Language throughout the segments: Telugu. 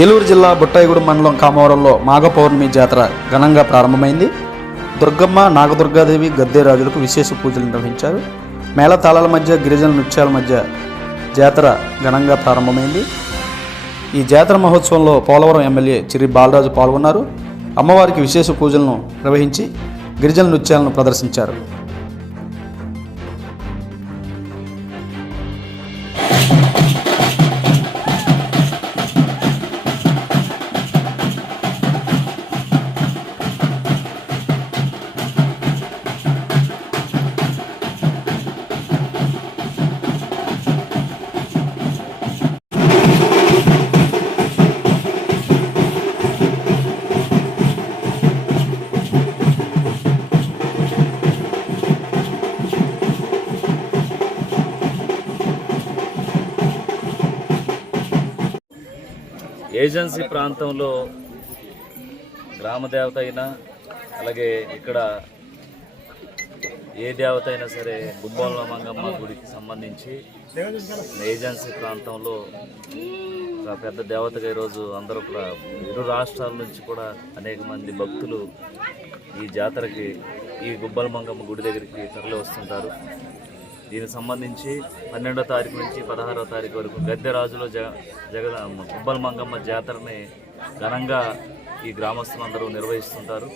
ఏలూరు జిల్లా బుట్టాయిగూడెం మండలం కామవరంలో మాఘ పౌర్ణమి జాతర ఘనంగా ప్రారంభమైంది. దుర్గమ్మ నాగదుర్గాదేవి గద్దెరాజులకు విశేష పూజలు నిర్వహించారు. మేళతాళాల మధ్య గిరిజన నృత్యాల మధ్య జాతర ఘనంగా ప్రారంభమైంది. ఈ జాతర మహోత్సవంలో పోలవరం ఎమ్మెల్యే చిరి బాలరాజు పాల్గొన్నారు. అమ్మవారికి విశేష పూజలను నిర్వహించి గిరిజన నృత్యాలను ప్రదర్శించారు. ఏజెన్సీ ప్రాంతంలో గ్రామ దేవత అయినా అలాగే ఇక్కడ ఏ దేవత అయినా సరే గుబ్బల మంగమ్మ గుడికి సంబంధించి ఏజెన్సీ ప్రాంతంలో పెద్ద దేవతగా ఈరోజు అందరూ కూడా ఇరు రాష్ట్రాల నుంచి కూడా అనేక మంది భక్తులు ఈ జాతరకి ఈ గుబ్బల మంగమ్మ గుడి దగ్గరికి తరలి వస్తుంటారు. దీనికి సంబంధించి పన్నెండో తారీఖు నుంచి పదహారో తారీఖు వరకు గద్దెరాజులో జగ జగద గుబ్బల మంగమ్మ జాతరని ఘనంగా ఈ గ్రామస్తులందరూ నిర్వహిస్తుంటారు.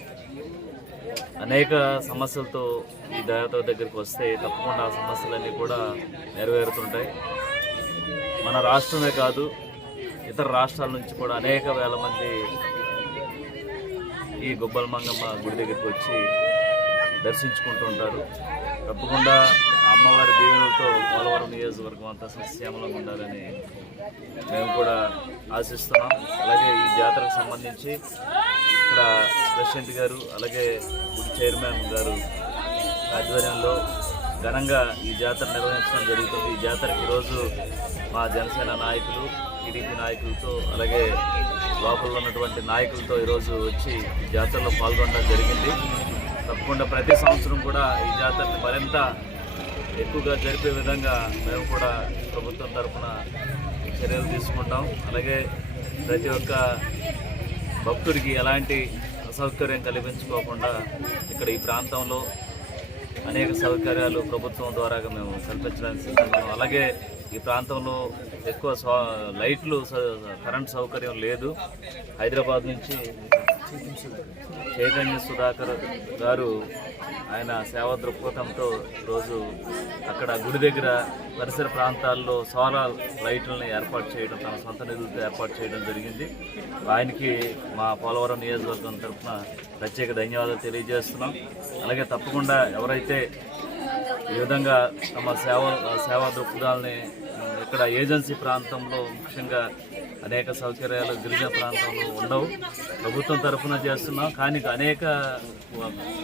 అనేక సమస్యలతో ఈ దయాతో దగ్గరికి వస్తే తప్పకుండా ఆ సమస్యలన్నీ కూడా నెరవేరుతుంటాయి. మన రాష్ట్రమే కాదు ఇతర రాష్ట్రాల నుంచి కూడా అనేక వేల మంది ఈ గుబ్బల మంగమ్మ గుడి దగ్గరికి వచ్చి దర్శించుకుంటూ ఉంటారు. తప్పకుండా అమ్మవారి దీవెనలతో పోలవరం నియోజకవర్గం అంతా సస్యశ్యామలంగా ఉండాలని మేము కూడా ఆశిస్తున్నాం. అలాగే ఈ జాతరకు సంబంధించి ఇక్కడ ప్రెసిడెంట్ గారు అలాగే గుడి చైర్మన్ గారు ఆధ్వర్యంలో ఘనంగా ఈ జాతర నిర్వహించడం జరుగుతుంది. ఈ జాతరకి ఈరోజు మా జనసేన నాయకులు టీడీపీ నాయకులతో అలాగే లోపల ఉన్నటువంటి నాయకులతో ఈరోజు వచ్చి ఈ జాతరలో పాల్గొనడం జరిగింది. తప్పకుండా ప్రతి సంవత్సరం కూడా ఈ జాతరని మరింత ఎక్కువగా జరిపే విధంగా మేము కూడా ప్రభుత్వం తరఫున చర్యలు తీసుకుంటాం. అలాగే ప్రతి ఒక్క భక్తుడికి ఎలాంటి అసౌకర్యం కల్పించుకోకుండా ఇక్కడ ఈ ప్రాంతంలో అనేక సౌకర్యాలు ప్రభుత్వం ద్వారా మేము కల్పించడానికి సిద్ధంగా అలాగే ఈ ప్రాంతంలో ఎక్కువ లైట్లు కరెంట్ సౌకర్యం లేదు. హైదరాబాద్ నుంచి చైతన్య సుధాకర్ గారు ఆయన సేవా దృక్పథంతో రోజు అక్కడ గుడి దగ్గర పరిసర ప్రాంతాల్లో సోలార్ లైట్లను ఏర్పాటు చేయడం తన సొంత నిధులతో ఏర్పాటు చేయడం జరిగింది. ఆయనకి మా పోలవరం నియోజకవర్గం తరఫున ప్రత్యేక ధన్యవాదాలు తెలియజేస్తున్నాం. అలాగే తప్పకుండా ఎవరైతే ఈ విధంగా తమ సేవ సేవా దృక్పథాలని ఇక్కడ ఏజెన్సీ ప్రాంతంలో ముఖ్యంగా అనేక సౌకర్యాలు గిరిజన ప్రాంతంలో ఉండవు. ప్రభుత్వం తరఫున చేస్తున్నాం. కానీ అనేక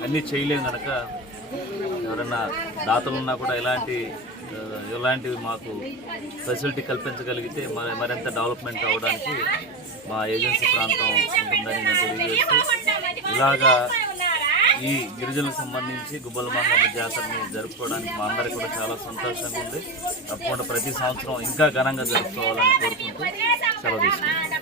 అన్నీ చేయలేం కనుక ఎవరన్నా దాతలున్నా కూడా ఇలాంటి ఇలాంటివి మాకు ఫెసిలిటీ కల్పించగలిగితే మరి మరింత డెవలప్మెంట్ అవ్వడానికి మా ఏజెన్సీ ప్రాంతం ఉంటుందని నేను తెలియజేస్తూ ఇలాగా ఈ గిరిజనులకు సంబంధించి గుబ్బల మంగమ్మ జాతరని జరుపుకోవడానికి మా అందరికీ కూడా చాలా సంతోషంగా ఉంది. తప్పకుండా ప్రతి సంవత్సరం ఇంకా ఘనంగా జరుపుకోవాలని కోరుకుంటూ సెలవు తీసుకుంటాం